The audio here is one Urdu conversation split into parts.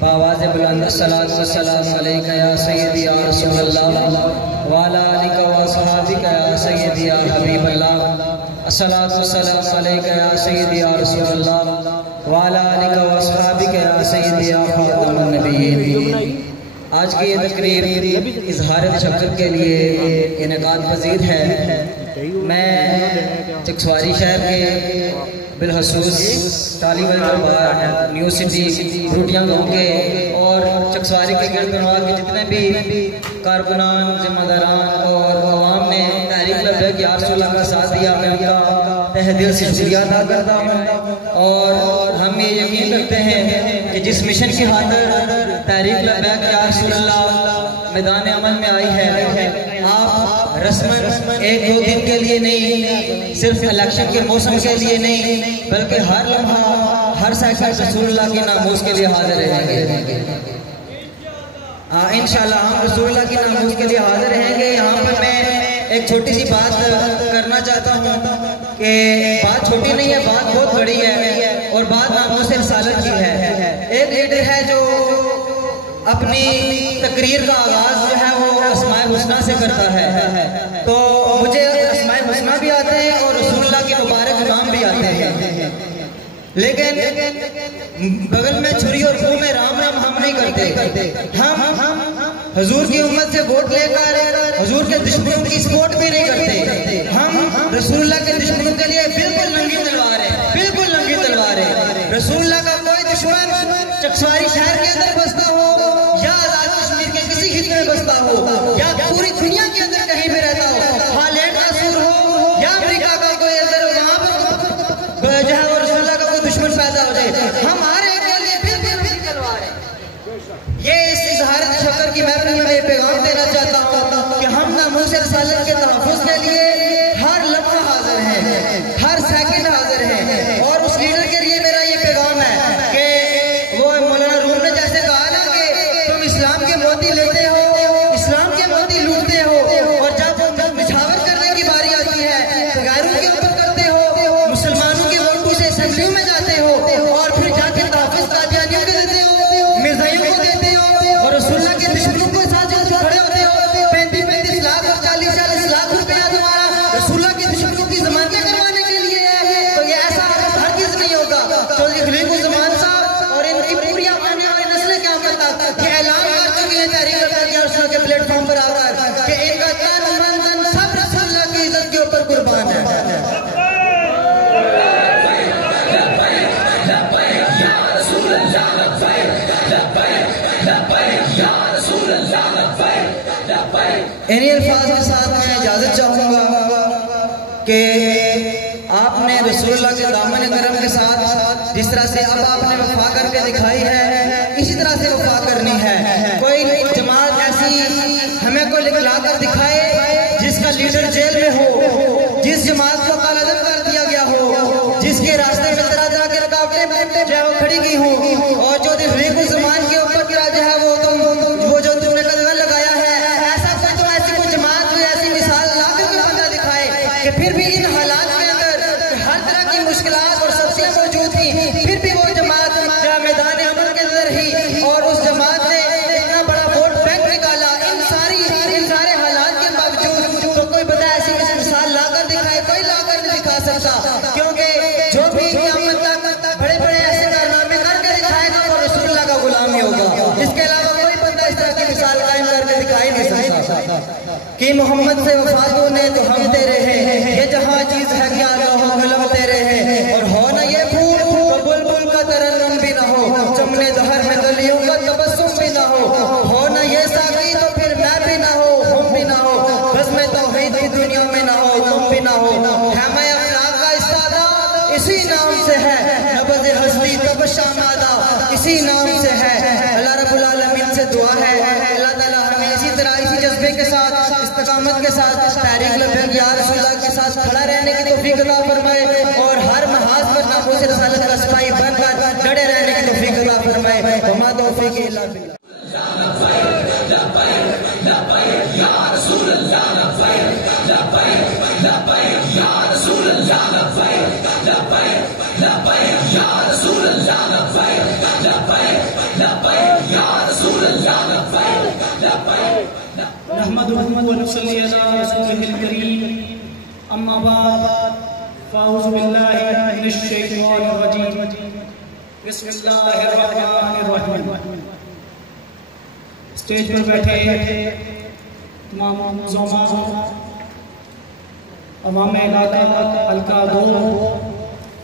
بآواز بلند الصلاۃ والسلام علیک یا سیدی یا رسول اللہ وعلی آلک و اصحابک یا سیدی یا حبیب اللہ الصلاۃ والسلام علیک یا سیدی یا رسول اللہ وعلی آلک و اصحابک یا سیدی یا خاتم النبیین۔ آج کی یہ تقریب اظہار تشکر کے لیے انعقاد پذیر ہے۔ میں چکسواری شہر کے بالخصوص ٹالی والے نیو سٹی روٹیاں گاؤں کے اور چکسواری کے گرد نواح کے جتنے بھی کارکنان، ذمہ داران اور عوام نے تحریک لبیک یا رسول اللہ کا ساتھ دیا، میں ان کا تہ دل سے شکریہ ادا کرتا ہوں۔ اور ہم یہ یقین رکھتے ہیں کہ جس مشن کی خاطر تحریک لبیک یا رسول اللہ میدان عمل میں آئی ہے، آپ رسماً ایک دو دن کے لیے نہیں، صرف الیکشن کے موسم کے لیے نہیں، بلکہ ہر لمحہ ہر سیکنڈ رسول اللہ کی ناموس کے لیے حاضر رہیں گے۔ انشاءاللہ ہم رسول اللہ کی ناموس کے لیے حاضر رہیں گے۔ یہاں پر میں ایک چھوٹی سی بات کرنا چاہتا ہوں کہ بات چھوٹی نہیں ہے، بات بہت بڑی ہے اور بات ناموس رسالت کی ہے۔ ایک لیڈر ہے جو اپنی تقریر کا آغاز جو ہے وہ اسماء الحسنی سے کرتا ہے، تو مجھے اسماء الحسنی بھی آتے ہیں اور رسول اللہ کے مبارک نام بھی آتے ہیں، لیکن بغل میں چھری اور منہ میں رام رام ہم نہیں کرتے۔ ہم حضور کی امت سے ووٹ لے کر حضور کے دشمنوں کی سپورٹ بھی نہیں کرتے۔ ہم رسول اللہ کے دشمنوں کے لیے بالکل ننگی تلوار ہے، بالکل ننگی تلوار ہے۔ رسول اللہ کا کوئی دشمن چکسواری شہر کے اندر بستا ہو یا آزاد کشمیر کے کسی خطے میں بستا ہو یا پوری دنیا کے اندر کہیں بھی رہتا ہو، ہالینڈ کا سور ہو یا امریکہ کا کوئی اندر وہاں پر جو ہے وہ رسول اللہ کا کوئی دشمن پیدا ہو جائے، ہمارے کے لیے بالکل ننگی تلوار ہے۔ یہ اس اظہار تشکر کی محفل میں یہ پیغام دینا چاہتا ہوں کہ ہم ناموس رسالت کے تحفظ کے لیے ہر لمحہ حاضر ہیں، ہر سیکنڈ حاضر ہیں۔ اور اس لیڈر کے لیے میرا یہ پیغام ہے کہ وہ مولانا روم نے جیسے کہا نا کہ تم اسلام کے موتی لیتے ہو، اسلام کے موتی لوٹتے ہو، اور جب نچھاور کرنے کی باری آتی ہے تو غیروں کے اوپر کرتے ہو، مسلمانوں کے ووٹوں سے اسمبلیوں میں جاتے ہو اور پھر جا کے تحفظ قادیانیوں کو دیتے ہو، مرزائیوں کو دیتے ہو اور رسول اللہ کے دشمنوں کے ساتھ جو کھڑے ہوتے ہو۔ 35 لاکھ اور 40 لاکھ روپیہ تمہارا رسول اللہ کے دشمنوں کی ضمانتیں کروانے کے لیے ہے، تو یہ ایسا ہرگز نہیں ہوگا۔ چودھری خلیق الزمان صاحب اور ان کی پوری آنے والی نسلیں کیا کرتا کہ اعلان کر چکی ہیں تحریک لبیک یا رسول اللہ کے پلیٹ فارم پر آ کر کہ ان کا تن من سب رسول اللہ کی عزت کے اوپر قربان ہے۔ انہی الفاظ کے ساتھ میں اجازت چاہوں گا کہ آپ نے رسول اللہ کے دامن کرم کے ساتھ جس طرح سے اب آپ نے وفا کر کے دکھائی ہے، اسی طرح سے وفا کرنی ہے۔ کوئی جماعت ایسی ہمیں کوئی لکھلا کر دکھائے جس کا لیڈر جیل میں ہو، جس جماعت کو کالعدم کر دیا گیا ہو، جس کے راستے میں طرح طرح کے رکاوٹیں جو ہے وہ کھڑی کی ہوں، اور جو خلیق الزمان کے اوپر جو ہے وہ جو تم نے قدم لگایا ہے، ایسا تو ایسی کوئی جماعت کوئی ایسی مثال لا کر کے بندہ دکھائے کہ پھر بھی ان حالات کے اندر ہر طرح کی مشکلات اور سختیاں موجود تھیں، پھر بھی وہ جماعت جو میدان عمل کے اندر ہی اور اس جماعت نے اتنا بڑا ووٹ بینک نکالا، ان سارے حالات کے باوجود تو کوئی بندہ ایسی مثال لا کر دکھائے، کوئی لا کر نہیں دکھا سکتا، کیونکہ جو بھی قیامت تک بڑے بڑے ایسے کارنامے کر کے دکھائے گا وہ رسول اللہ کا غلام ہی ہوگا۔ اس کے علاوہ کوئی بندہ اس طرح کی مثال قائم کر کے دکھائی نہیں سکتا کہ محمد سے وفادوں نے تو ہم تیرے ہیں، یہ جہاں چیز ہے کیا لوہو قلم تیرے ہیں، اور ہو نہ یہ پھول تو بلبل کا ترنم بھی نہ ہو، چمنے دہر میں گلیوں کا تبسم بھی نہ ہو نہ یہ ساقی تو پھر میں بھی نہ ہو، ہم بھی نہ ہو، بس میں توحید کی دنیا میں نہ ہو، تم بھی نہ ہو، خیمہ افلاق کا استادہ اسی نام سے ہے، نبض ہستی تب شامادہ اسی نام سے ہے۔ اللہ رب العالمین سے دعا ہے اللہ تعالیٰ ہمیں اسی طرح اسی جذبے کے ساتھ استقامت کے ساتھ تحریک لبیک یا رسول اللہ کے ساتھ کھڑا رہنے کی توفیق عطا فرمائے اور ہر محاذ پر ناموس رسالت کا سپاہی بن کر ڈٹے رہنے کی توفیق عطا فرمائے۔ وما توفیقی الا باللہ۔ یا رسول اللہ نحمده ونصلي على رسوله الكريم اما بعد فاعوذ بالله من الشيطان الرجيم بسم اللہ الرحمن الرحیم. اسٹیج پر بیٹھے تمام زومان عوام علاقہ حلقہ 2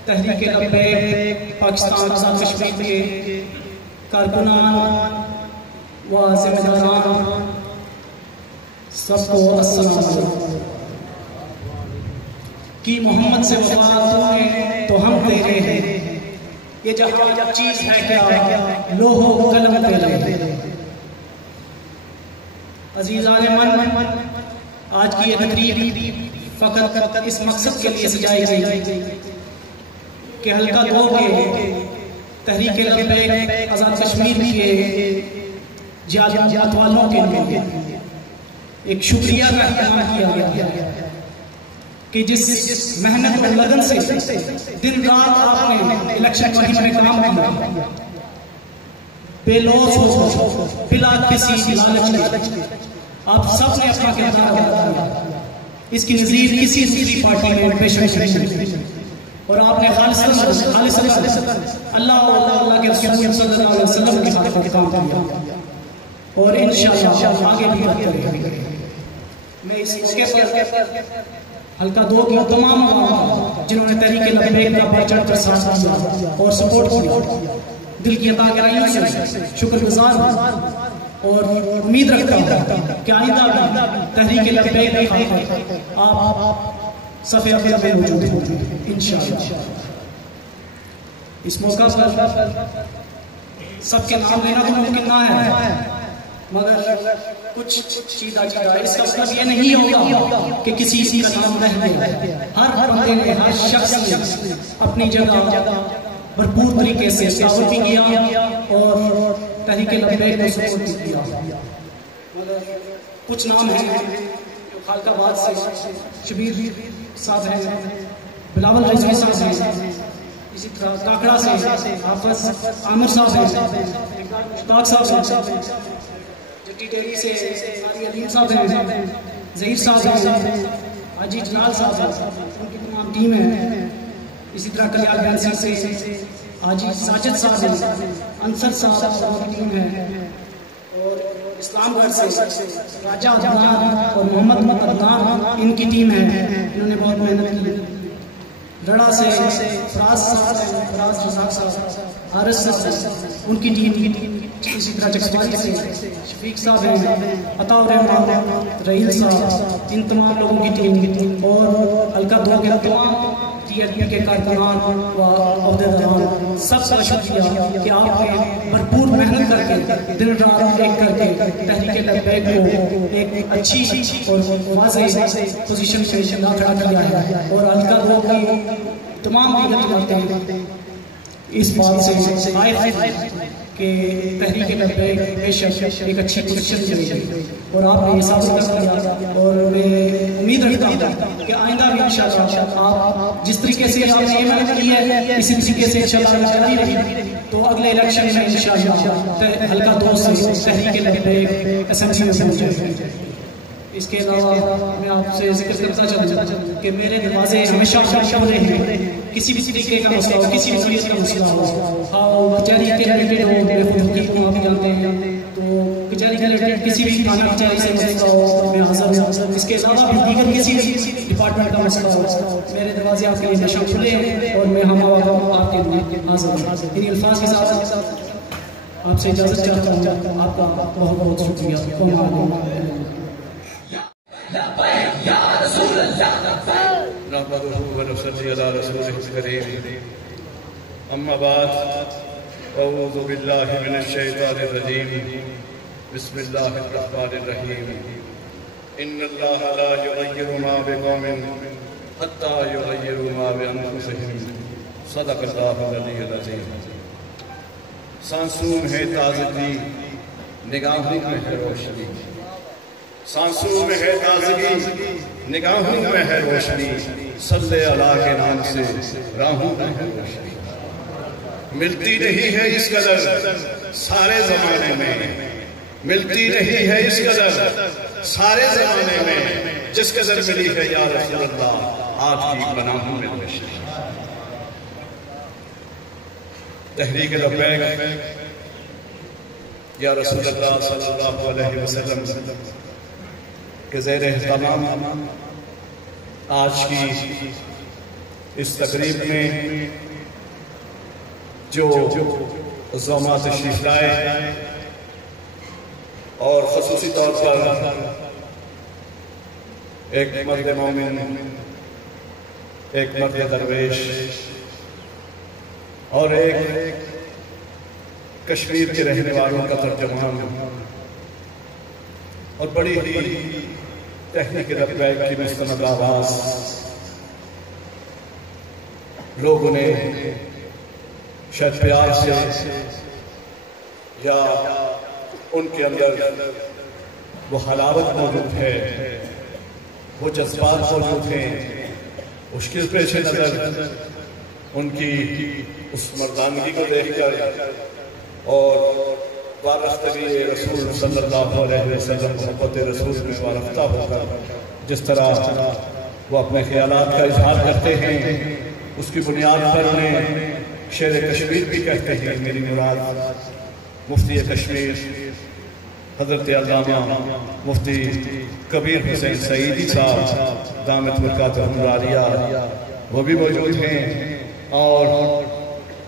تحریک لبیک پاکستان آزاد کشمیر کے کارکنان و ذمہ داران سب کو السلام علیکم. کی محمد سے وفا تو نے تو ہم تیرے ہیں، یہ جہاں چیز ہے کیا لوح و قلم تیرے. عزیزان من، آج کی یہ تقریب فقط اس مقصد کے لیے سجائی گئی کہ حلقہ 2 کے تحریک لبیک آزاد کشمیر کے جات والوں کے لیے ایک شکریہ کا اہتمام کیا گیا کہ جس محنت اور لگن سے دن رات آپ نے الیکشن مہم میں کام کیا، بے لوث ہو بلا کسی لالچ کے آپ سب نے اپنا کردار ادا کیا. اس کی نظیر کسی دوسری پارٹی میں پیش نہیں، اور آپ نے خالص اللہ کے رسول صلی اللہ علیہ وسلم کے خاطر کام کیا، اور انشاءاللہ آگے بھی کرتے رہیں گے. میں اس موقع پر حلقہ 2 کی تمام جنہوں نے تحریک لبیک کا بڑھ چڑھ کر ساتھ دیا اور سپورٹ کیا، دل کی عطا گرائیوں سے شکر گزار ہوں، اور امید رکھتا ہوں کہ آئندہ بھی تحریک لبیک کے خاطر آپ صف اول میں موجود ہوں انشاءاللہ. اس موقع پر سب کے نام لینا تو ممکن نہ ہے، مگر کچھ چیزہ اس کا مطلب یہ نہیں ہوگا کہ کسی کا نام رہ گیا. ہر بندے نے، ہر شخص نے اپنی جگہ بھرپور طریقے سے تعاون بھی کیا اور تحریک لبیک کو سپورٹ بھی کیا. کچھ نام ہیں خالق آباد سے شبیر صاحب ہیں، بلاول رضوی صاحب ہیں، اسی طرح کاکڑا سے حافظ عامر صاحب ہیں، مشتاق صاحب ہیں، جٹی ڈیری سے علیم صاحب ہیں، ظہیر صاحب ہیں، حاجی جلال صاحب ہیں، ان کی تمام ٹیم ہے. اسی طرح کلیال بینسی سے حاجی ساجد صاحب ہیں، انصر صاحب کی ٹیم ہے، اور اسلام گڑھ سے راجہ عدنان اور محمد عدنان ان کی ٹیم ہے. انہوں نے بہت محنت کی. رڑا سے فراز صاحب ہیں، فراز رزاق صاحب، حارث صاحب ان کی ٹیم. اسی طرح چکسواری سے شفیق صاحب ہیں، عطا الرحمان، رحیل صاحب، ان تمام لوگوں کی ٹیم، اور حلقہ 2 کے تمام ٹی ایل پی کے کارکنان و عہدیداران سب کا شکریہ کہ آپ نے بھرپور محنت کر کے دن رات ایک کر کے تحریک لبیک کو ایک اچھی اور واضح پوزیشن پہ کھڑا کیا ہے. اور حلقہ 2 کی تمام دیگر جماعتیں اس بات سے قائل ہیں کہ تحریک لبیک بے شک ایک اچھی پوزیشن چلی گئی، اور آپ نے یہ ثابت کر دیا. اور میں امید رکھتا ہوں کہ آئندہ بھی انشاءاللہ آپ جس طریقے سے آپ نے یہ محنت کی ہے اسی طریقے سے انشاءاللہ چلتی رہی تو اگلے الیکشن میں انشاءاللہ حلقہ 2 سے تحریک لبیک اسمبلی میں پہنچ جائے. اس کے علاوہ میں آپ سے ذکر کرتا چلوں کہ میرے دروازے ہمیشہ کھلے ہیں. کسی بھی طریقے کا مسئلہ ہو، کسی بھی نوعیت کا مسئلہ ہو، کچہری کے ریلیٹڈ ہو، میں خود حقیق کو آپ جانتے ہیں، تو کچہری کے ریلیٹڈ کسی بھی تھانہ کچہری سے مسئلہ ہو میں حاضر ہوں. اس کے علاوہ بھی دیگر کسی بھی ڈپارٹمنٹ کا مسئلہ ہو، میرے دروازے آپ کے لیے ہمیشہ کھلے ہیں اور میں ہم آپ کے لیے حاضر ہوں. انہی الفاظ کے ساتھ آپ سے اجازت چاہتا ہوں. آپ کا بہت بہت شکریہ. نحمده ونصلي على رسوله الكريم. اما بعد، اعوذ بالله من الشيطان الرجيم. بسم الله الرحمن الرحيم. ان الله لا يغير ما بقوم حتى يغيروا ما بانفسهم. صدق الله العلي العظيم. سانسوں ہے تازگی، نگاہوں میں ہے روشنی. سانسوں میں ہے تازگی، نگاہوں میں ہے روشنی. صلی اللہ کے نام سے راہوں میں ہے روشنی. ملتی نہیں ہے اس قدر سارے زمانے میں، ملتی نہیں ہے اس قدر سارے زمانے میں جس قدر ملی ہے یا رسول اللہ آپ کی پناہوں میں روشنی۔ تحریک لبیک یا رسول اللہ صلی اللہ علیہ وسلم کے زیر اہتمام آج کی اس تقریب میں جو عظماء تشریف لائے اور خصوصی طور پر ایک مرد مومن، ایک مرد درویش اور ایک کشمیر کے رہنے والوں کا ترجمان اور بڑی ہی تحریک لبیک کی مستند آواز لوگوں نے شاید پیار سے یا ان کے اندر وہ حلاوت موجود ہے، وہ جذبات موجود ہیں، مشکل پیش نظر ان کی اس مردانگی کو دیکھ کر اور وارفتگی رسول صلی اللہ علیہ وسلم محبت رسول میں وارفتہ ہو کر جس طرح وہ اپنے خیالات کا اظہار کرتے ہیں، اس کی بنیاد پر انہیں شیر کشمیر بھی کہتے ہیں۔ میری مراد مفتی کشمیر حضرت علامہ مفتی کبیر حسین سعیدی صاحب دامت برکاتہم العالیہ وہ بھی موجود ہیں، اور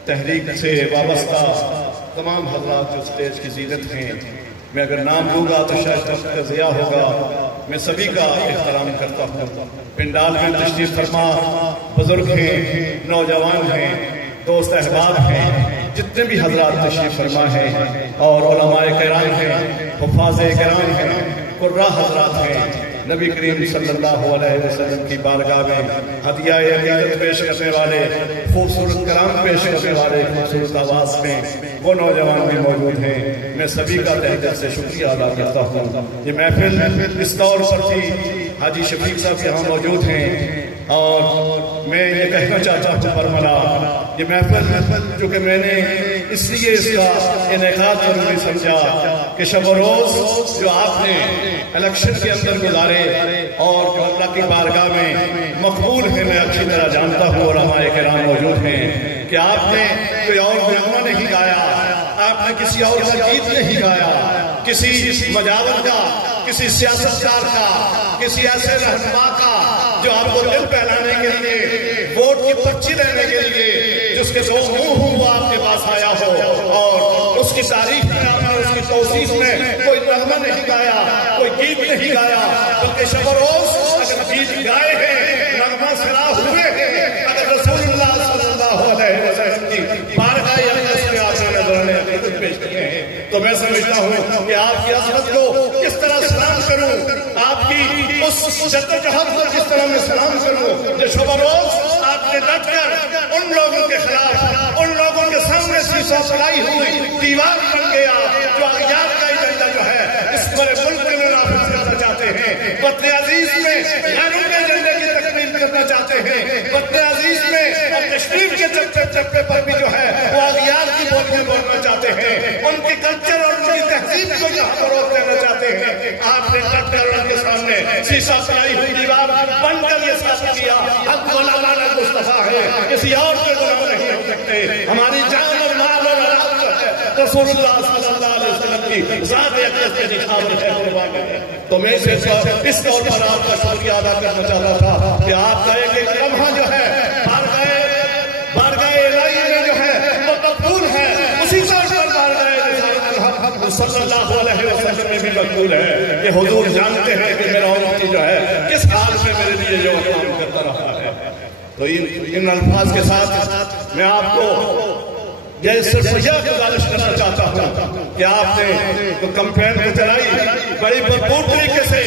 تحریک سے وابستہ تمام حضرات جو اسٹیج کی زینت ہیں۔ میں اگر نام لوں گا تو شاید وقت کا ضیاع ہوگا، میں سبھی کا احترام کرتا ہوں۔ پنڈال میں تشریف فرما بزرگ ہیں، نوجوان ہیں، دوست احباب ہیں، جتنے بھی حضرات تشریف فرما ہیں، اور علماء کرام ہیں، حفاظ کرام ہیں، قراء حضرات ہیں، نبی کریم صلی اللہ علیہ وسلم کی بارگاہ میں ہدیہ عقیدت پیش کرنے والے، خوبصورت کلام پیش کرنے والے، خوبصورت آواز میں وہ نوجوان بھی موجود ہیں۔ میں سبھی کا تہ دل سے شکریہ ادا کرتا ہوں۔ یہ محفل اس طور پر تھی، حاجی شفیق صاحب یہاں موجود ہیں، اور میں یہ کہنا چاہتا ہوں برملا یہ محفل جو کہ میں نے اس لیے اس کا انعقاد ضروری سمجھا کہ شب و روز جو آپ نے الیکشن کے اندر گزارے اور جو اللہ کی بارگاہ میں مقبول ہیں، میں اچھی طرح جانتا ہوں، علماء کرام موجود ہیں، کہ آپ نے کوئی اور نغمہ نہیں گایا، آپ نے کسی اور کا گیت نہیں گایا، کسی مجاور کا، کسی سیاستدار کا، کسی ایسے رہنما کا جو آپ کو دل بہلانے کے لیے، ووٹ کی پرچی لینے کے لیے، جس کے دو منہ ہوں وہ آپ کے پاس آیا ہو، اور اس کی تعریف میں آپ نے اس کی توصیف میں کوئی نغمہ نہیں گایا، کوئی گیت نہیں گایا، بلکہ شب و روز اگر گیت گائے ہیں، نغمہ سنا ہوئے ہیں، اگر رسول اللہ صلی اللہ علیہ وسلم کی بارگاہ اقدس میں آپ نے نذرانے عقیدت پیش کیے ہیں، تو میں سمجھتا ہوں کہ آپ کی عظمت کو کس طرح سلام کروں، آپ کی اس جدوجہد کو کس طرح میں سلام کروں، جو شب و روز آپ نے ڈٹ کر ان لوگوں کے خلاف، ان لوگوں کے سامنے سیسا پڑائی ہوئی دیوار بن گیا جو اغیار کا ایجنڈا جو ہے اس بڑے ملک میں نافذ کرنا چاہتے ہیں، وطن عزیز میں غیروں کے ایجنڈے کی تکمیل کرنا چاہتے ہیں، وطن عزیز میں اور کشمیر کے چپے پر بھی جو ہے وہ اغیار کی بولیاں بولنا چاہتے ہیں، ان کی کلچر اور ان کی تہذیب کو یہاں فروغ دینا چاہتے ہیں۔ آپ نے ڈٹ کر ان کے سامنے سیسا پڑائی ہوئی دیوار بن کر یہ ثابت کیا حق والا مانا مصطفیٰ ہے، کسی اور کے غلام نہیں ہو سکتے، ہماری جان اور مال اور اولاد جو ہے رسول اللہ صلی اللہ علیہ وسلم کی ذات اقدس کے نچھاور ہے، قربان ہے۔ تو میں اس طور پر آپ کا شکریہ ادا کرنا چاہتا تھا کہ آپ کا ایک ایک لمحہ جو ہے بارگاہ الہی میں جو ہے وہ مقبول ہے، اسی طور پر بارگاہ صلی اللہ علیہ وسلم میں بھی مقبول ہے کہ حضور جانتے ہیں کہ میرا امتی جو ہے کس حال میں میرے لیے جو کام کرتا رہا ہے۔ تو ان الفاظ کے ساتھ میں آپ کو یہ صرف یہ گزارش کرنا چاہتا ہوں کہ آپ نے کمپین کو چلائی بڑی بھرپور طریقے سے،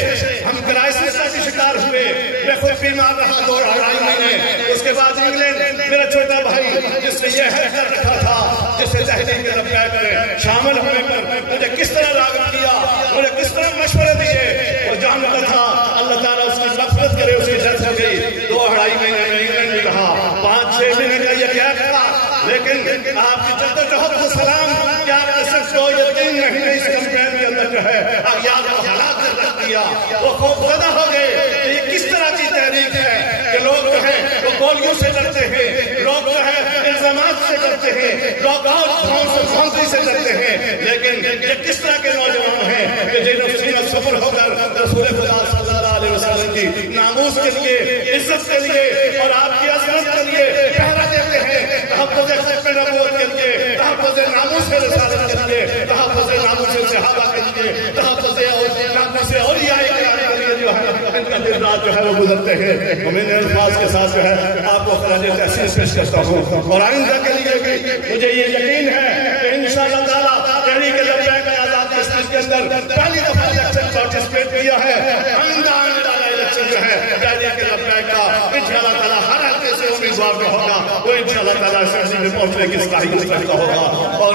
ہم کرائسس کا بھی شکار ہوئے، میں خود بیمار رہا 2-2.5 مہینے، اس کے بعد انگلینڈ میرا چھوٹا بھائی جس نے یہ حق کر رکھا تھا، جس سے تحریک لبیک میں شامل ہونے پر مجھے کس طرح راغب کیا، مجھے کس طرح مشورے دیے، اور جانتا تھا اللہ تعالیٰ اس کی مغفرت کرے، اس کی ڈیتھ ہو گئی، 2-2.5 مہینے میں انگلینڈ میں رہا، 5-6 مہینے کا یہ گیپ تھا، لیکن آپ کی جدوجہد کو سلام، کیا آپ نے صرف 2 یا 3 مہینے اس کمپین کے اندر جو ہے اغیار کو ہلاک کر رکھ دیا، کیا وہ خوف زدہ ہو گئے کہ یہ کس طرح کی تحریک ہے کہ لوگ جو ہیں وہ گولیوں سے ڈرتے ہیں، لوگ جو ہے الزامات سے ڈرتے ہیں، لوگ دھونسی سے ڈرتے ہیں، لیکن یہ کس طرح کے نوجوان ہیں کہ جنہوں سینہ سفر ہو کر رسول خدا صلی اللہ علیہ وسلم کی ناموس کے لیے، عزت کے لیے اور آپ کی عظمت کے لیے پہرا دیتے ہیں، تحفظ ختم نبوت کے لیے، تحفظ ناموس رسالت کے لیے، تحفظ ناموس صحابہ کے لیے، تحفظ ناموس اولیاء کرام کے لیے جو ہے ان کا دن رات جو ہے وہ گزرتے ہیں۔ اور میں نے الفاظ کے ساتھ جو ہے آپ کو خراج تحسین پیش کرتا ہوں، اور آئندہ کے لیے بھی مجھے یہ یقین ہے کہ انشاءاللہ تعالیٰ تحریک لبیک آزاد کشمیر کے اندر پہلی دفعہ الیکشن پارٹیسپیٹ کیا ہے، آئندہ آنے والا الیکشن جو ہے تحریک لبیک کا انشاءاللہ تعالیٰ ہر حلقے سے امیدوار جو ہوگا وہ انشاءاللہ تعالیٰ اسمبلی میں پہنچنے کی صلاحیت رکھتا ہوگا، اور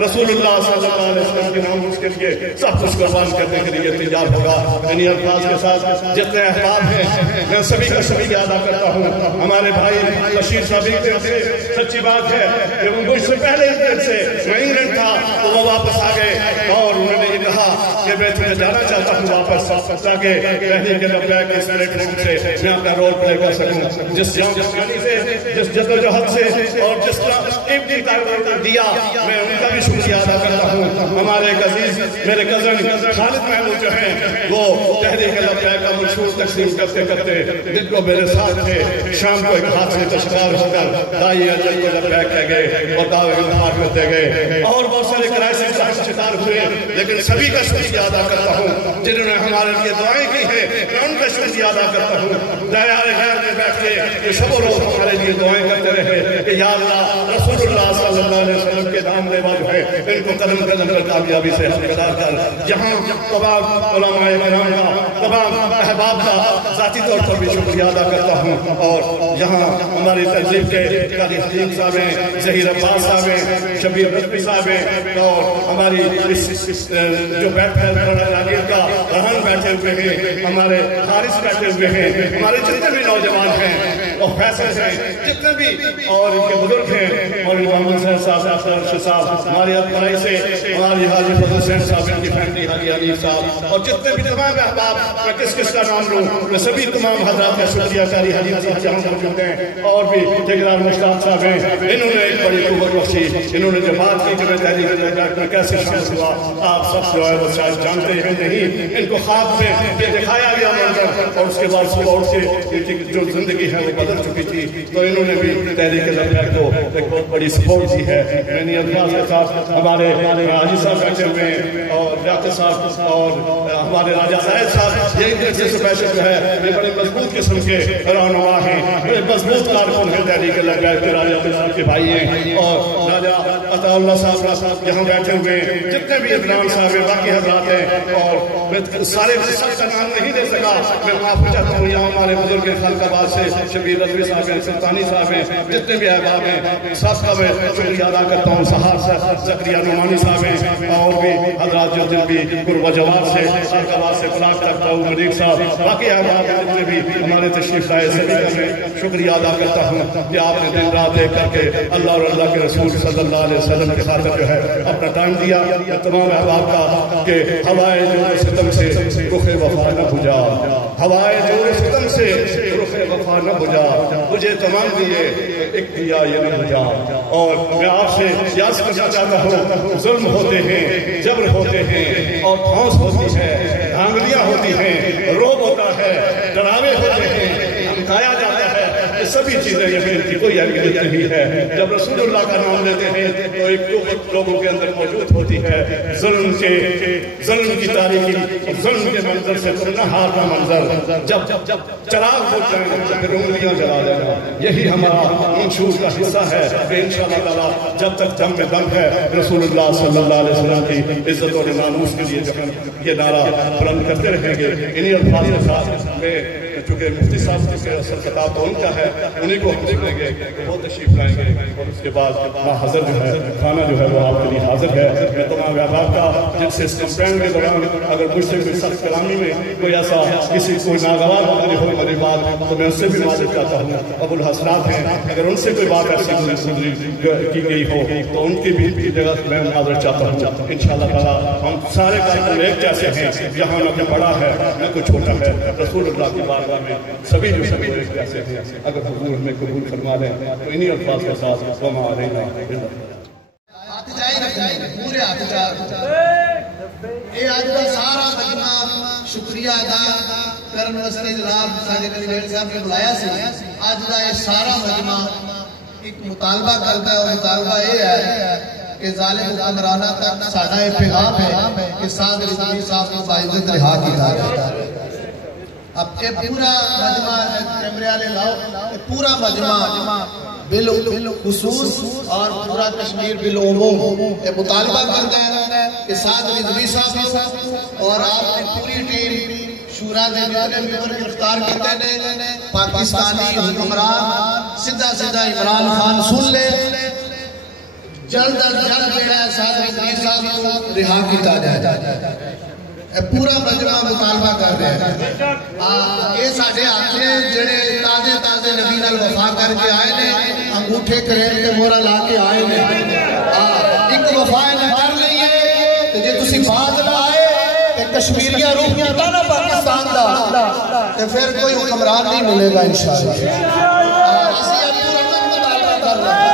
رسول اللہ صلی اللہ علیہ وسلم کے نام اس کے لیے سب کچھ قربان کرنے کے لیے تیار ہوگا۔ انہی الفاظ کے ساتھ جتنے احباب ہیں میں سبھی کا شکریہ ادا کرتا ہوں۔ ہمارے بھائی بشیر صاحب سے سچی بات ہے کہ وہ مجھ سے پہلے اس دن سے میں انگلینڈ تھا تو وہ واپس آ گئے اور انہوں نے یہ کہا کہ میں تمہیں جانا چاہتا ہوں واپس تاکہ تحریک لبیک اس پلیٹ فارم سے میں اپنا رول پلے کر سکوں، جس جوانی سے، جس جدوجہد سے اور جس قیمتی تعاون دیا میں ان کا بھی شکریہ ادا کرتا ہوں۔ ہمارے ایک عزیز میرے کزن خالد محمود جو ہیں وہ تحریک لبیک کا منشور تقسیم کرتے کرتے جن کو میرے ساتھ تھے شام کو ایک حادثے کا شکار ہو کر دائی اجل کو لبیک کہہ گئے اور دعوے انتخاب کرتے گئے، اور بہت سارے کرائسس کا شکار ہوئے، لیکن سبھی کا شکریہ ادا کرتا ہوں جنہوں نے ہمارے لیے دعائیں کی ہیں، میں ان کا شکریہ ادا کرتا ہوں۔ دائرۂ خیر میں بیٹھ کے کہ شب و روز ہمارے لیے دعائیں کرتے رہے کہ یا اللہ رسول اللہ صلی اللہ علیہ وسلم کے نام لیوا جو ہے ان کو قدم قدم پر کامیابی سے حمدار کر، جہاں تمام علماء کرام کا، تمام احباب کا ذاتی طور پر بھی شکریہ ادا کرتا ہوں، اور یہاں ہماری تنظیم کے قاری حکیم صاحب ہیں، ظہیر عباس صاحب ہیں، شبیر رضوی صاحب ہیں، اور ہماری جو بیٹھے راگیر کا رہن بیٹھے ہوئے ہیں، ہمارے حارث بیٹھے ہوئے ہیں، ہمارے جتنے بھی نوجوان ہیں اور فیصل ہیں، جتنے بھی اور ان کے بزرگ ہیں، مولوی محمد حسین صاحب، ہماری اطلاعی سے ہماری حاجی فضل حسین صاحب ان کی فیملی، حاجی حنیف صاحب، اور جتنے بھی تمام احباب، میں کس کس کا نام لوں، میں سبھی تمام حضرات کا شکریہ کاری حنیف صاحب جہاں موجود ہیں، اور بھی ٹھیکیدار مشتاق صاحب ہیں، انہوں نے ایک بڑی قوت بخشی، انہوں نے جو بات کی کہ میں تحریک لبیک میں کیسے شامل ہوا، آپ سب جو ہے وہ شاید جانتے ہیں نہیں، ان کو خواب میں یہ دکھایا گیا منظر، اور اس کے بعد صبح اٹھ کے جو زندگی ہے وہ بدل چکی تھی، تو انہوں نے بھی تحریک لبیک کو ایک بہت بڑی سپورٹ دی ہے۔ میں الفاظ کے ساتھ ہمارے حاجی صاحب بیٹھے ہوئے ہیں اور ڈاکٹر صاحب اور ہمارے راجہ زاہد صاحب، یہ جیسے پیشے جو ہے یہ بڑے مضبوط قسم کے رہنما ہیں، بڑے مضبوط کارکن ہیں تحریک لبیک کے، راجہ صاحب کے بھائی ہیں، اور راجہ عطا اللہ صاحب یہاں بیٹھے ہوئے ہیں، جتنے بھی ادران صاحب ہیں، باقی حضرات ہیں، اور میں سارے سب کا نام نہیں دے سکا، میں معافی چاہتا ہوں۔ یہاں ہمارے بزرگ خالق آباد سے شبیر رضوی صاحب ہیں، سلطانی صاحب ہیں، جتنے بھی احباب ہیں سب کا میں شکریہ ادا کرتا ہوں۔ سہار صاحب، زکریہ نعمانی صاحب ہیں، اور بھی حضرات جو دن بھی قرب و جواب سے خالق آباد سے بلاک کرتا ہوں، ملیک صاحب، باقی احباب جتنے بھی ہمارے تشریف لائے سبھی کا میں شکریہ ادا کرتا ہوں کہ آپ نے دن رات ایک کر کے اللہ اور اللہ کے رسول صلی اللہ علیہ وسلم کے خاطر جو ہے اپنا ٹائم دیا۔ تمام احباب کا کہ ہوائے جو ستم سے رخ وفا نہ بجھا، ہوائے جو ستم سے رخ وفا نہ بجھا، مجھے تمام دیے ایک دیا یہ نہ بجھا۔ اور میں آپ سے یاد کرنا چاہتا ہوں، ظلم ہوتے ہیں، جبر ہوتے ہیں، اور پھانس ہوتی ہے، دھاندلیاں ہوتی ہیں، روب ہوتا ہے، ڈراوے ہوتے ہیں، دھمکایا جاتا ہے، یہ سبھی چیزیں یقین کی کوئی اہمیت نہیں ہے۔ جب رسول اللہ کا نام لیتے ہیں تو ایک قوت لوگوں کے اندر موجود ہوتی ہے، ظلم کی تاریخی، ظلم کے منظر سے نہ ہارنا منظر، جب چراغ ہو جائیں تو پھر انگلیاں جلا دینا، یہی ہمارا منشور کا حصہ ہے کہ انشاءاللہ تعالیٰ جب تک دم میں دم ہے رسول اللہ صلی اللہ علیہ وسلم کی عزت اور ناموس کے لیے جو ہم یہ نعرہ بلند کرتے رہیں گے۔ انہی الفاظ کے ساتھ میں چونکہ مفتی صاحب کے اصل خطاب تو ان کا ہے، انہیں کو ہم سنیں گے، وہ تشریف لائیں گے اور اس کے بعد حاضر جو ہے کھانا جو ہے وہ آپ کے لیے حاضر ہے۔ میں تمام احباب کا جن سے اس کمپین کے دوران اگر مجھ سے کوئی سخت کلامی میں کوئی ایسا کسی کوئی ناگوار ہونے ہو میری بات تو میں اس سے بھی معذرت کرتا ہوں۔ ابو الحسنات ہیں، اگر ان سے کوئی بات ایسی کی گئی ہو تو ان کی بھی جگہ میں معذرت چاہتا ہوں۔ انشاءاللہ تعالیٰ ہم سارے کارکن ایک جیسے ہیں، یہاں نہ کوئی بڑا ہے نہ کوئی چھوٹا ہے، رسول اللہ کی بارگاہ میں سبھی جو سبھی ایک جیسے ہیں۔ اگر حضور ہمیں قبول فرما لیں تو انہی الفاظ کے ساتھ وما علینا الا پورے ہاتھ یہ آج کا سارا مجمع شکریہ ادا کرن واسطے جناب ساڈے کلیڈیٹ صاحب نے بلایا سی۔ آج کا یہ سارا مجمع ایک مطالبہ کرتا ہے اور مطالبہ یہ ہے کہ ظالم حکمرانہ تک ساڈا یہ پیغام ہے کہ سعد رضوی صاحب کو باعزت رہا کیا جائے۔ اب یہ پورا مجمع کیمرے والے لاؤ، پورا مجمع بالخصوص اور پورا کشمیر بالعموم یہ مطالبہ کرتا ہے کہ سعد رضوی صاحب اور آپ کی پوری ٹیم شورا دے جتنے بھی گرفتار کرتے ہیں پاکستانی حکمران سیدھا عمران خان سن لے، جلد از جلد سعد رضوی صاحب کو رہا کیا جائے۔ پورا مجمع مطالبہ کر رہے ہیں۔ یہ ساڑھے آتے ہیں جڑے تازے نبی نال وفا کر کے آئے نے، انگوٹھے کرین کے مورا لا کے آئے نے۔ ایک وفا نہ کر لئیے کہ جے تسی بعد نہ آئے کہ کشمیریہ روح کیتا نا پاکستان دا کہ پھر کوئی حکمران نہیں ملے گا انشاءاللہ۔ اسی اب پورا مطالبہ کر رہے ہیں۔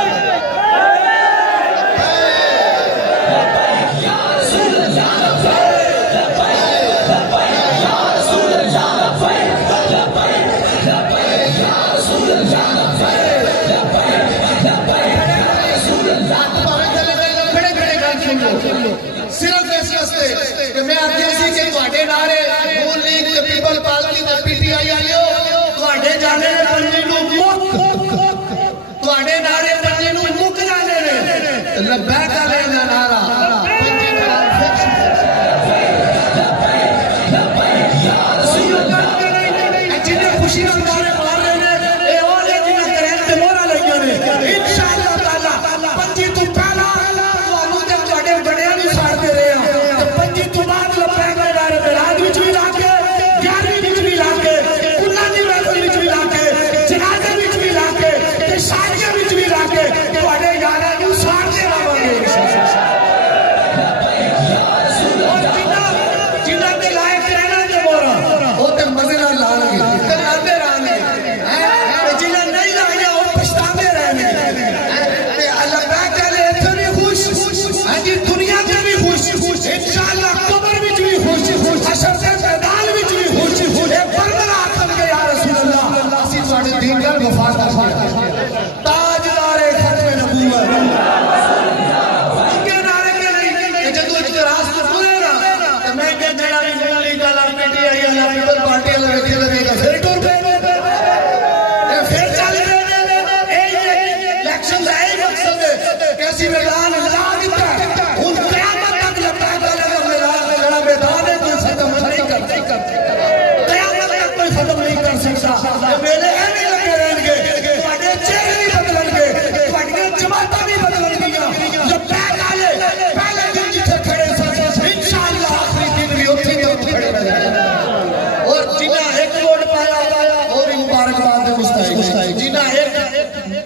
صرف اس واسطے کہ میں آخیا سی کہ تواڈے نعرے نون لیگ تے پیپل پارٹی تے پی ٹی آئی والےو تواڈے جانے نے پنجی نو مک، تواڈے نعرے پنجی نو مک جانے نے، لبیک علیہ دا نعرہ جنہیں خوشی نال نعرے مار رہے نے اے او نے جنہیں کرین تے مورا لگیاں نے۔ انشاءاللہ تعالی پنجی تو پہلا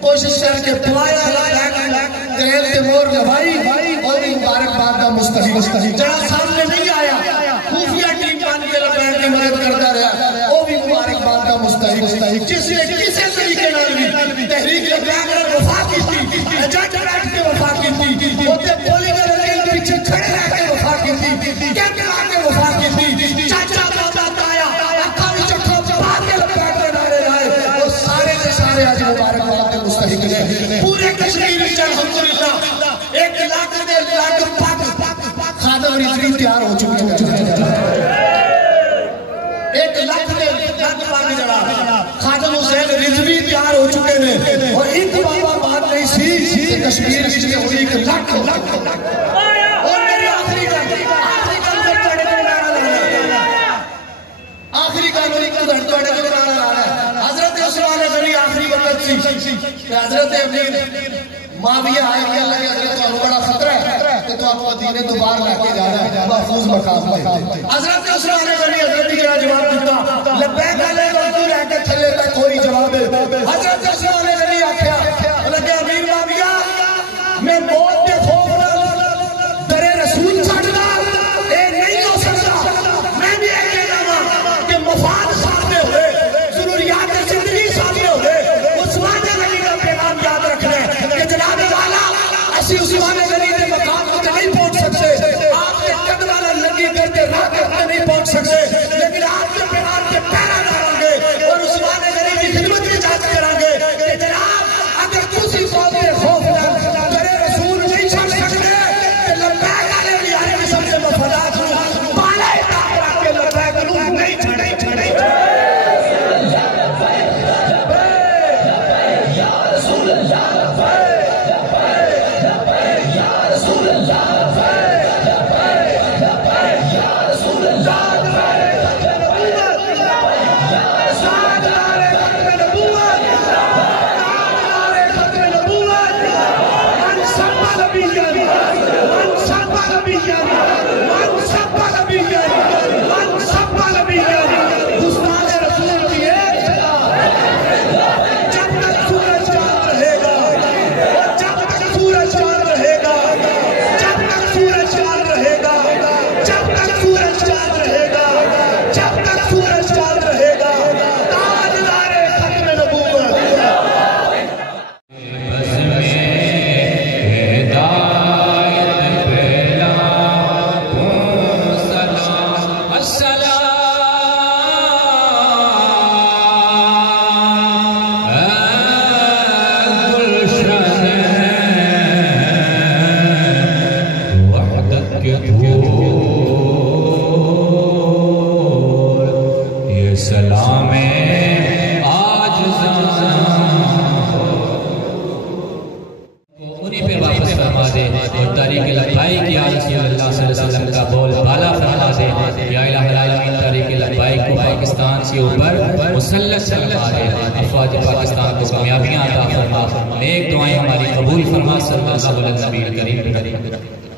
کوشش کر کے پلایا تیل تے مور لبائی اور مبارکباد کا مستحق جہاں سامنے نہیں آیا خفیہ ٹیم بن کے لبین کی مدد کرتا رہا وہ بھی مبارکباد کا مستحق جس نے کسی طریقے نال بھی تحریک لبین کر وفا کی تھی ایجنٹ بیٹھ کے وفا کی تھی ہوتے پولی میں رکھیں پیچھے کھڑے رہ کے وفا کی تھی کیمپ لا کے وفا کی تھی چاچا بابا تایا اکھا بھی چکھو پا کے لبین کے نعرے لائے وہ سارے کے سارے آج مبارکباد کے مستحق نے پورے کشمیر میں الحمدللہ 1 لاکھ دے لاکھ خادم رضوی تیار ہو چکے ہیں 1 لاکھ دے لاکھ خادم حسین رضوی تیار ہو چکے ہیں اور ایک بابا بات نہیں سی کہ کشمیر میں ہوئی 1 لاکھ اور میرے آخری گل آخری گل حضرت امیر معاویہ آئے کہ اللہ کے حضرت تو بڑا خطرہ ہے کہ تو آپ مدینے تو باہر لے کے جانا ہے محفوظ مقام پہ حضرت عثمان غنی حضرت کیا جواب دیتا لبیک علیہ تو رہ کے تھلے تک کوئی جواب ہے حضرت عثمان غنی آکھیا لگے امیر معاویہ میں موت کے خوف در رسول چھڑنا اے نہیں ہو سکتا میں بھی یہ کہنا ہوں کہ مفاد سامنے ہوئے ضروریات زندگی سامنے ہوئے عثمان غنی کا پیغام یاد رکھنا ہے کہ جناب والا اسی عثمان غنی کے مقام کو نہیں پہنچ سکتے آپ کے قدم والا لگی کرتے راہ کرتے نہیں پہنچ سکتے لیکن آپ کے پیغام کے پیرا ڈالیں گے اور عثمان غنی کی خدمت کی اجازت کریں گے کہ جناب اگر کسی قوم کے خوف در رسول نہیں چھڑ سکتے کہ لبیک علیہ یعنی کہ سب سے مفادات ہوں بالا اتاقرہ کے لبیک روح نہیں چھڑے مسلسل فرما دے افواج پاکستان کو کامیابیاں عطا فرما نیک دعائیں ہماری قبول فرما صلی اللہ علیہ وسلم کریم